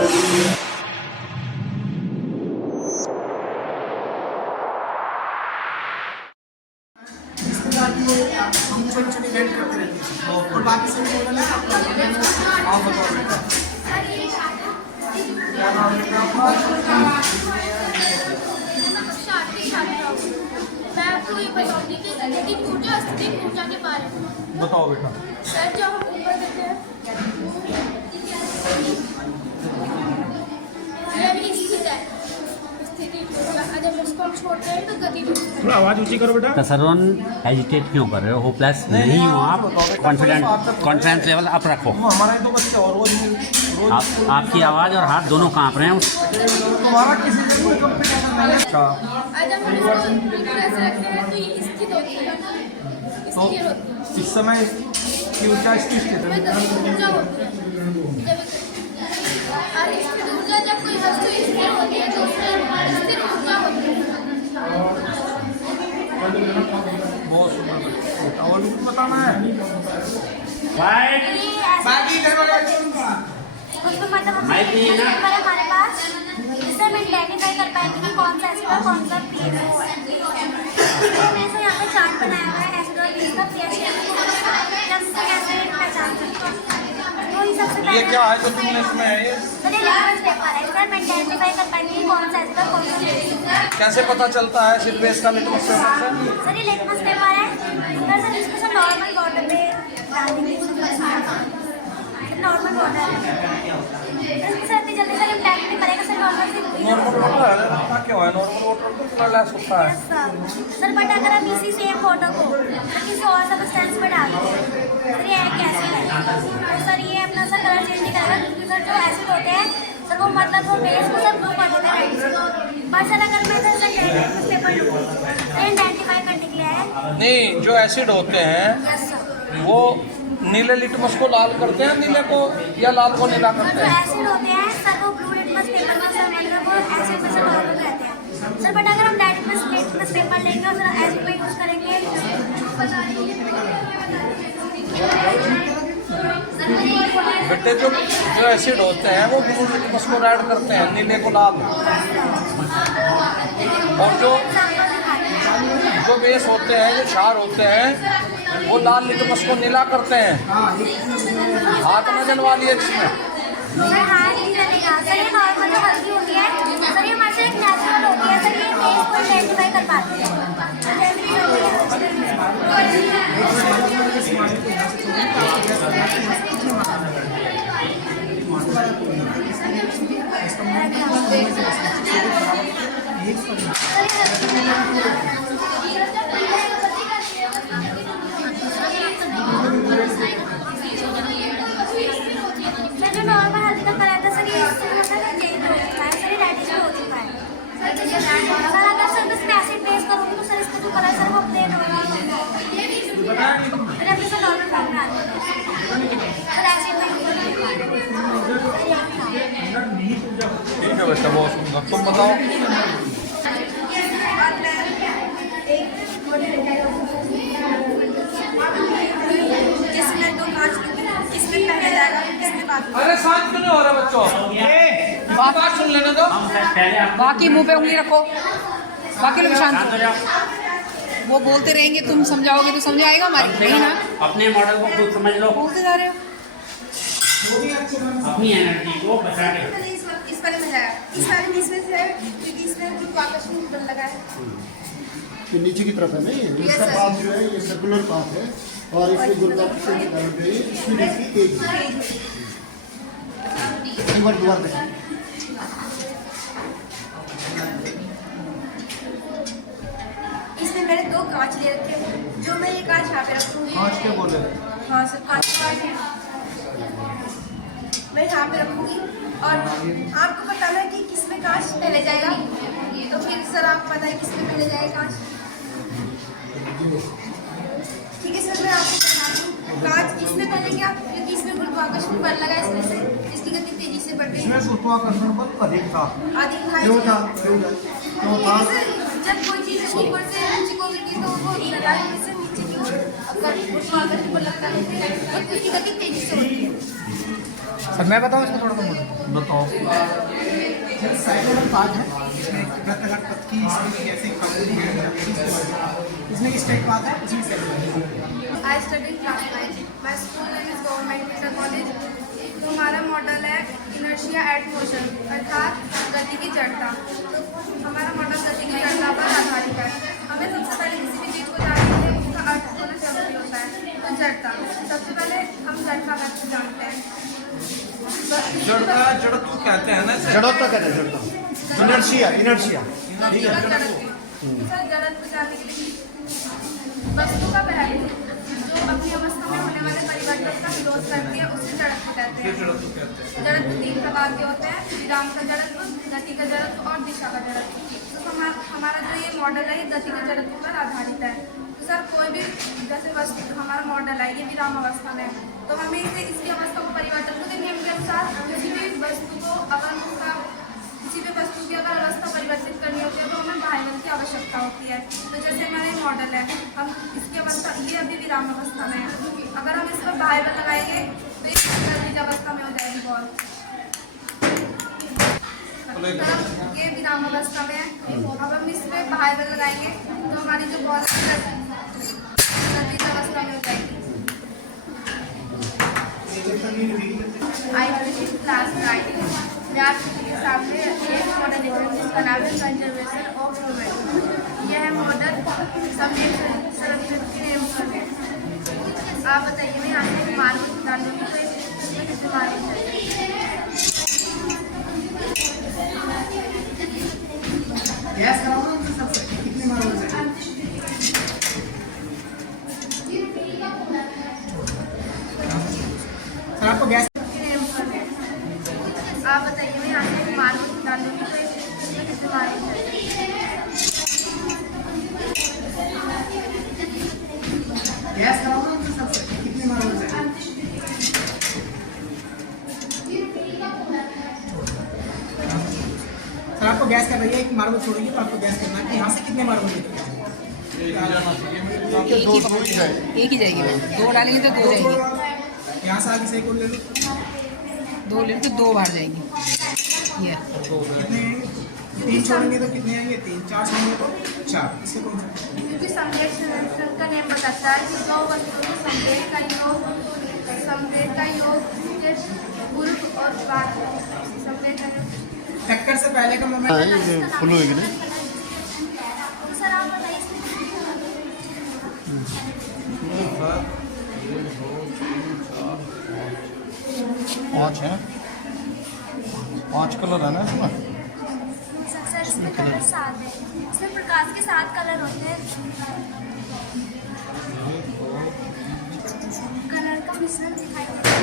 हम छोटी छोटी इवेंट करते रहते हैं और बाकी सब लोगों ने मैं आपको ये बताऊंगी कि स्थितिज ऊर्जा स्थितिज ऊर्जा के बारे में। बताओ बेटा। सर जब हम ऊपर देते हैं यह स्थित है, स्थितिज ऊर्जा जब उसको हम छोड़ते हैं तो गति रुकती है। थोड़ा आवाज ऊंची करो बेटा। कसरवन हेजिटेट क्यों कर रहे हो? होपलेस नहीं हो आप? कॉन्फिडेंस लेवल अप रखो। हमारा तो बच्चे और रोज आपकी आवाज़ और हाथ दोनों कांप रहे हैं। तुम्हारा किसी से कोई कंपटीशन नहीं है। अच्छा जब हम इसको बिल्कुल ऐसे रखते हैं तो ये स्थित होती है, तो स्थिर होती है। इस समय की ऊंचाई स्थित है। में गति ऊर्जा होती है। जब स्थिर ऊर्जा जब कोई वस्तु स्थिर होती है तो उसमें स्थिर ऊर्जा होती है। बहुत सुंदर। और भी बताना है। उसमें मतलब हमारे पास इससे हम आइडेंटिफाई कर पाएंगे कि कौन सा एसिड और कौन सा पीएच है। तो मैं से यहाँ पे चार्ट बनाया हुआ है एसिड और पीएच का जब से कैसे पहचान सकते हैं। तो सबसे पहले ये क्या है जो तुमने इसमें है? ये सर ये लिटमस पेपर है, इसमें हम आइडेंटिफाई कर पाएंगे कि कौन सा एसिड और कौन सा पीएच है। कैसे पता चलता है एसिड बेस का लिटमस पेपर से? सर ये लिटमस पेपर है सर, इसको सर नॉर्मल वाटर में डाल देंगे। नॉर्मल वाटर सर इतनी जल्दी सर ब्लैक नहीं पड़ेगा सर। नॉर्मल वाटर है क्यों है? नॉर्मल वाटर तो कलरलेस होता है सर, बट अगर हम इसी सेम वाटर को किसी और सब्सटेंस में डाल दें सर ये एसिड है तो सर ये अपना सर कलर चेंज नहीं करेगा, क्योंकि सर जो एसिड होते हैं सर वो मतलब वो बेस को सब ब्लू कर देते हैं रेड से। बट सर अगर मैं सर पेपर आइडेंटिफाई करने के लिए है नहीं, जो एसिड होते हैं यस सर, वो नीले लिटमस को लाल करते हैं, नीले को या लाल को नीला सर करते जो हैं। एसिड होते हैं सर वो ब्लू लिटमस पेपर में सर मतलब वो एसिड में से नॉर्मल रहते हैं सर। बट अगर हम लिटमस पेपर लेंगे और सर एसिड में यूज करेंगे बेटे जो एसिड होते हैं वो ब्लू लिटमस को रेड करते हैं, नीले को लाल। और जो बेस होते हैं, जो क्षार होते हैं, वो लाल लिटमस को नीला करते हैं। हाथ में जनवा लिए इसमें। सर हाथ नहीं चलेगा सर, ये नॉर्मल जो हल्की होती है सर ये हमारे से एक नेचुरल होती है सर, ये फेस को आइडेंटिफाई कर पाती है। जो नॉर्मल हल्दी का कलर था सर ये चेंज हो चुका है सर, ये रेडिश हो चुका है सर। अगर सर इसमें एसिड बेस करूँगी तो सर इसका जो कलर सर वो प्लेन होगा, फिर अभी सर नॉर्मल फॉर्म में आते हैं सर एसिड में। ठीक है बेटा, बहुत सुंदर। तुम बताओ। जिसमें दो कांच किसमें पहले जाएगा किसमें बात। अरे शांत क्यों नहीं हो रहे बच्चों? बात सुन लेने दो। बाकी मुंह पे उंगली रखो, बाकी लोग शांत हो जाओ। वो बोलते रहेंगे, तुम समझाओगे तो समझ आएगा हमारी नहीं ना। अपने मॉडल को खुद समझ लो, बोलते जा रहे हो अपनी एनर्जी को बचा के। इस वाले में जाएगा, इस वाले में इसमें से क्योंकि इसमें गुरुत्वाकर्षण बल लगा है। ये नीचे की तरफ है ना, इसका पाथ जो है ये सर्कुलर पाथ है और इसके गुरुत्वाकर्षण के कारण जो है स्पीड इसकी तेज है। एक बार दोबारा देखें। इसमें मैंने दो कांच ले रखे हैं, जो मैं ये कांच यहाँ पे रखूँगी। कांच के बोले? हाँ सर, कांच मैं यहाँ पे रखूँगी और आपको बताना है कि किसमें कांच पहले जाएगा, तो फिर सर आप बताइए किसमें पहले जाएगा कांच। ठीक है सर, मैं आपको बता दूँ कांच इसमें पहले गया क्योंकि इसमें गुरुत्वाकर्षण बल लगा, इसमें से इसकी गति तेजी से बढ़ रही है। इसमें गुरुत्वाकर्षण बल अधिक था। अधिक था क्यों था? जब कोई चीज़ ऊपर से नीचे को गिरती तो वो से नीचे की ओर गुरुत्वाकर्षण बल लगता है, उसकी गति तेजी से होती है। अब मैं बताऊँ इसको थोड़ा सा बताओ। साइक्लोनर पार्ट है इसमें रक्तगत पत्ती इसमें जैसे कमजोरी है इसमें स्टेट पार्ट है इसमें cell I study class 9. My school name is Government Inter College. तो हमारा मॉडल है इनर्शिया एट मोशन अर्थात गति की जड़ता। तो हमारा मॉडल गति की जड़ता पर आधारित है। हमें सबसे पहले किसी भी चीज़ को जानते हैं उसका अर्थ होना जरूरी होता है। तो जड़ता सबसे पहले हम जड़ता का अर्थ जानते हैं। जड़त्व कहते हैं ना इसे? जड़त्व कहते हैं, जड़त्व, इनर्शिया, इनर्शिया। गति का जड़त्व। सर जड़त्व जानने के लिए वस्तु का पहलू जो अपनी अवस्था में होने वाले परिवर्तन का विरोध करती है उसे जड़त्व कहते हैं। जड़त्व 3 प्रकार के होते हैं, विराम का जड़त्व, गति का जड़त्व और दिशा का जड़त्व। तो हमारा जो ये मॉडल है ये गति के जड़त्व पर आधारित है। तो सर कोई भी जैसे वस्तु हमारा मॉडल है ये विराम अवस्था में है तो हमें इसे इसकी अवस्था को परिवर्तन को नियम के अनुसार किसी भी वस्तु की अगर अवस्था परिवर्तित करनी होती है तो हमें बाह्य बल की आवश्यकता होती है। तो जैसे हमारे मॉडल है हम इसकी अवस्था ये अभी विराम अवस्था में है, अगर हम इस पर बाह्य बल लगाएंगे तो ये गतिज अवस्था में हो जाएगी बॉल। ये विराम अवस्था में है, अब हम इस पर बाह्य बल लगाएंगे तो हमारी जो बॉल गतिज अवस्था में हो जाएगी। आई क्लास 9 मैं आपके सामने एक मॉडल लिख रही हूँ जिसका नाम है कंजर्वेशन ऑफ मोमेंट। यह मॉडल संरक्षण के नियम पर है। आप बताइए मैं यहाँ से मार्बल डालूंगी तो इसमें कितने मार्बल चाहिए? गैस कराओ ना सबसे कितने मार्बल चाहिए? सर आपको गैस आप बताइए मैं यहाँ से मार्बल डालूंगी तो इसमें कितने मार्बल चाहिए? गैस कराओ ना सबसे कितने मार्बल चाहिए? सर आपको गैस कर रही है एक मार्बल छोड़ेगी तो आपको गैस करना है कि यहाँ से कितने मार्बल निकलेंगे? एक ही जाएगी मैम, 2 डालेंगे तो 2 जाएंगी, यहाँ से आगे से एक और ले लो, 2 ले तो 2 बाहर जाएंगी। ये कितने 3 छोड़ेंगे तो कितने आएंगे? 3, 4 छोड़ेंगे तो 4। इससे कौन सा? क्योंकि संवेग संरक्षण का नियम बताता है कि दो वस्तुओं में संवेग का योग के गुरुत्व और बात संवेग का टक्कर से पहले का मोमेंट हाँ, ये फुल होगी ना। सर आप बताइए पाँच है, 5 कलर है ना इसमें। सर इसमें कलर 7 है, इसमें प्रकाश के 7 कलर होते हैं। कलर का मिश्रण दिखाई देता है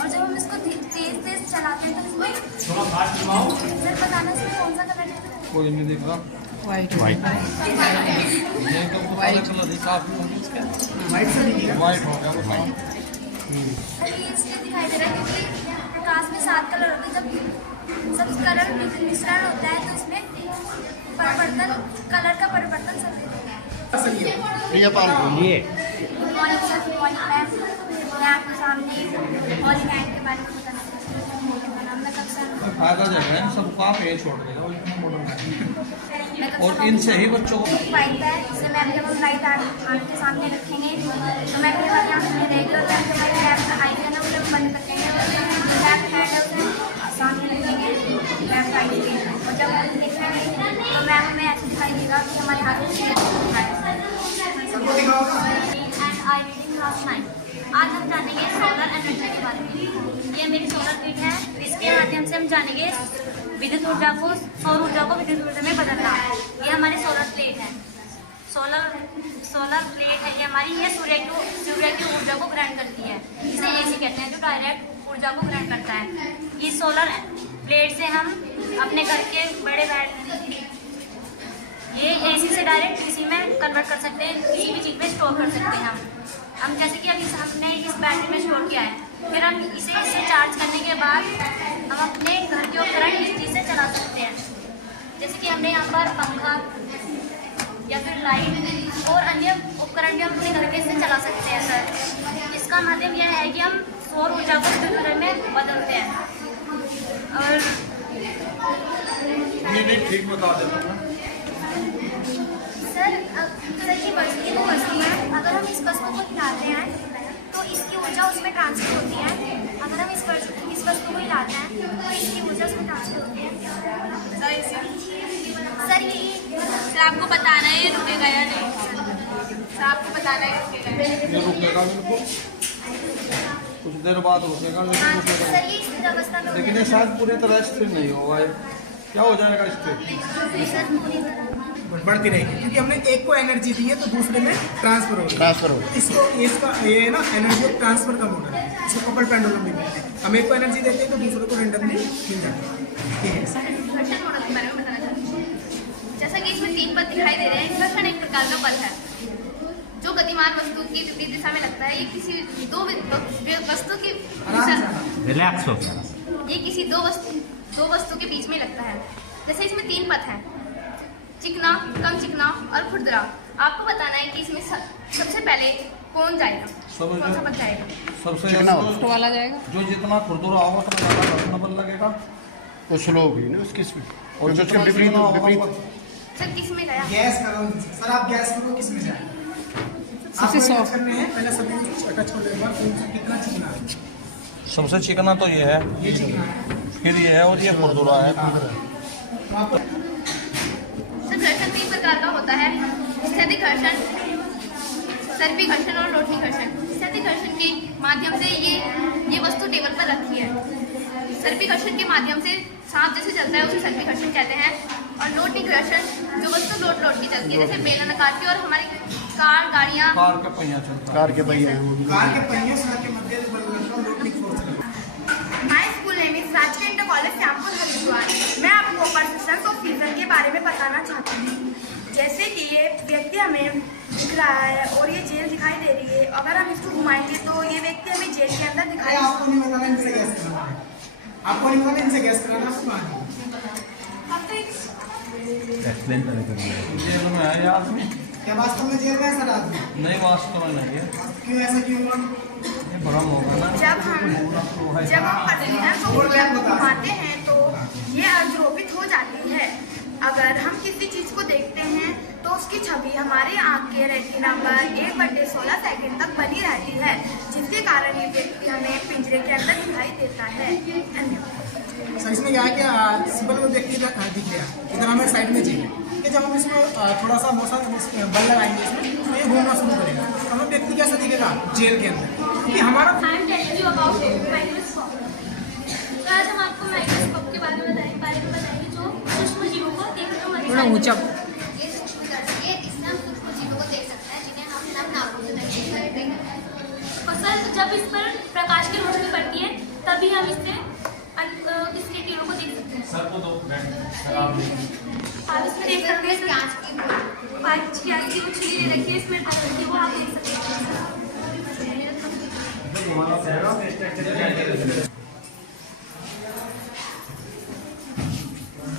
और जब हम इसको तेज तेज चलाते हैं तो इसमें सर बताना इसमें कौन सा कलर है? कोई नहीं दिख रहा। वाइट ये तो वाइट कलर दिखा वाइट से दिखेगा। वाइट हो गया बताओ। सर ये इसलिए दिखाई दे रहा है क्योंकि प्रकाश में 7 कलर होते हैं। जब सब कलर मिश्रण होता है तो इसमें परिवर्तन कलर का परिवर्तन सब ये पाल ये good morning sir, good morning ma'am. मैं आपके सामने पॉलीमैट के बारे में बताना चाहती हूँ। मेरा नाम है कक्षा फायदा जो है सबको आप ये छोड़ देगा और इतना मॉडल मैं और इनसे ही बच्चों को फाइल है जिसे मैम जब हम लाइट आपके सामने रखेंगे तो मैं अपने बारे यहाँ से रेगुलर टाइम पे हमारी लैब का आई है ना वो लोग बंद रखेंगे लैब हैंड है उसे सामने रखेंगे लैब फाइल के और जब हम लिखेंगे तो मैम हमें ऐसे दिखाई देगा कि हमारे हाथ में सबको दिखाओ। I reading class 9। आज हम जानेंगे सोलर एनर्जी के बारे में। ये मेरी सोलर प्लेट है, इसके माध्यम से हम जानेंगे विद्युत ऊर्जा को सौर ऊर्जा को विद्युत ऊर्जा में बदलना। ये हमारी सोलर प्लेट है, सोलर प्लेट है ये हमारी। ये सूर्य की ऊर्जा को ग्रहण करती है, इसे एसी कहते हैं जो डायरेक्ट ऊर्जा को ग्रहण करता है। इस सोलर प्लेट से हम अपने घर के बड़े ये एसी से डायरेक्ट डीसी में कन्वर्ट कर सकते हैं, किसी भी चीज़ में स्टोर कर सकते हैं हम जैसे कि अभी हमने इस बैटरी में स्टोर किया है, फिर हम इसे इससे चार्ज करने के बाद हम अपने घर के उपकरण इस चीज़ से चला सकते हैं। जैसे कि हमने यहाँ पर पंखा या फिर लाइट और अन्य उपकरण भी हम अपने घर के इससे चला सकते हैं सर। इसका माध्यम यह है कि हम सौर ऊर्जा को विद्युत में बदलते हैं। और ठीक बता देता हूँ। सर ये वो वस्तु है, अगर हम इस वस्तु को हिलाते हैं तो इसकी ऊर्जा उसमें ट्रांसफर होती है। अगर हम इस वस्तु को हिलाते हैं तो इसकी ऊर्जा उसमें ट्रांसफर होती है। सर ये आपको बताना है ये रुकेगा या नहीं? सर आपको बताना है रुकेगा या नहीं? ये रुकेगा बिल्कुल, कुछ देर बाद रुकेगा, लेकिन रुकेगा। सर ये स्थिर अवस्था में लेकिन ये शायद पूरी तरह स्थिर नहीं होगा। ये क्या हो जाएगा स्थिर? सर पूरी तरह बढ़ती रहेगी, क्योंकि हमने एक को एनर्जी दी है तो दूसरे में ट्रांसफर होगी। ट्रांसफर हो इसको इसका ये है ना एनर्जी ऑफ ट्रांसफर का मॉडल है, इसको कपल पेंडुलम भी बोलते हैं। हम एक को एनर्जी देते हैं तो दूसरे को रेंडमली मिल जाता है। ठीक है सर, घर्षण मॉडल के बारे में बताना चाहती हूँ। जैसा कि इसमें 3 पद दिखाई दे रहे हैं, घर्षण एक प्रकार का बल है जो गतिमान वस्तु की विपरीत दिशा में लगता है। ये किसी दो वस्तु की रिलैक्स हो गया। ये किसी दो वस्तु के बीच में लगता है। जैसे इसमें 3 पथ हैं, चिकना, कम चिकना और खुरदरा। आपको बताना है कि इसमें सबसे पहले कौन जाएगा, कौन सा पथ जाएगा? सबसे चिकना ज़्यादा फर्स्ट वाला जाएगा। जो जितना खुरदुरा होगा उतना ज़्यादा घर्षण बल लगेगा, वो स्लो होगी ना उसकी स्पीड, और जो उसका जितना विपरीत चिकना होगा, विपरीत सर किस में गया? गैस करो सर, आप गैस करो किस में जाए। सबसे आपको soft। करने हैं, पहले सभी टच कर लेगा कितना चिकना है। सबसे चिकना तो ये है, ये चिकना है, फिर ये है, और ये खुरदुरा है। तो आपको सर घर्षण 3 प्रकार का होता है, स्थैतिक घर्षण, सर्पी घर्षण और रोटनी घर्षण। स्थैतिक घर्षण के माध्यम से ये वस्तु टेबल पर रखी है। सर्पी घर्षण के माध्यम से सांप जैसे चलता है उसे सर्पी घर्षण कहते हैं। और लोटनी घर्षण जो वस्तु लोट के चलती है, जैसे बेलनाकार की, और हमारी कार, गाड़ियाँ, कार का पहिया चलता है। कार के पहिए हैं वो भी। कार के पहिए सड़क के मध्य लोटनी फोर्स है। माय स्कूल नेम इज राजकीय इंटर कॉलेज श्यामपुर हरिद्वार। मैं आपको पर्सिस्टेंस ऑफ सीजन के बारे में बताना चाहती हूँ। जैसे कि ये व्यक्ति हमें दिख रहा है और ये जेल दिखाई दे रही है। अगर हम इसको घुमाएंगे तो ये व्यक्ति हमें जेल के अंदर दिखाई अरे आपको नहीं बताना इनसे गैस कराना है, आपको नहीं बताना इनसे गैस कराना, आपको कहाँ एक्सप्लेन करें। जेल में है ये आदमी? क्या वास्तव में जेल में है सर आदमी? नहीं, वास्तव में नहीं है। क्यों ऐसा क्यों हुआ? ये भ्रम होगा ना। जब हम पर्सिस्टेंस को घुमाते हैं तो ये अध्रोपित हो जाती है। अगर हम किसी चीज को देखते हैं तो उसकी छवि हमारे आँख के रेटिना पर 1/16 सेकंड तक बनी रहती है, जिसके कारण ये व्यक्ति हमें पिंजरे के अंदर दिखाई देता है। धन्यवाद। सर इसमें क्या है कि सिंपल वो व्यक्ति दिख गया, इधर हमें साइड में चाहिए कि जब हम इसको थोड़ा सा मौसम बल लगाएंगे इसमें तो ये घूमना शुरू करेगा। हमें व्यक्ति कैसा दिखेगा जेल के अंदर, क्योंकि हमारा तो आज हम आपको माइक्रोस्कोप के बारे में बताएंगे जो सूक्ष्म जीवों को देखने में थोड़ा ऊंचा इसमें हम सूक्ष्म जीवों को देख सकते हैं, जिन्हें हम नम नाखून से देखते हैं। और सर जब इस पर प्रकाश की रोशनी पड़ती है तभी हम इसके कीड़ों को देख सकते हैं। आप इसमें देख सकते हैं कांच की वो छिली ले रखी है, इसमें वो आप देख सकते हैं।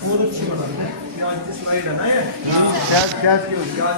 बहुत अच्छी बना है। प्याज की स्लाइड है ना ये? प्याज की होगी। प्याज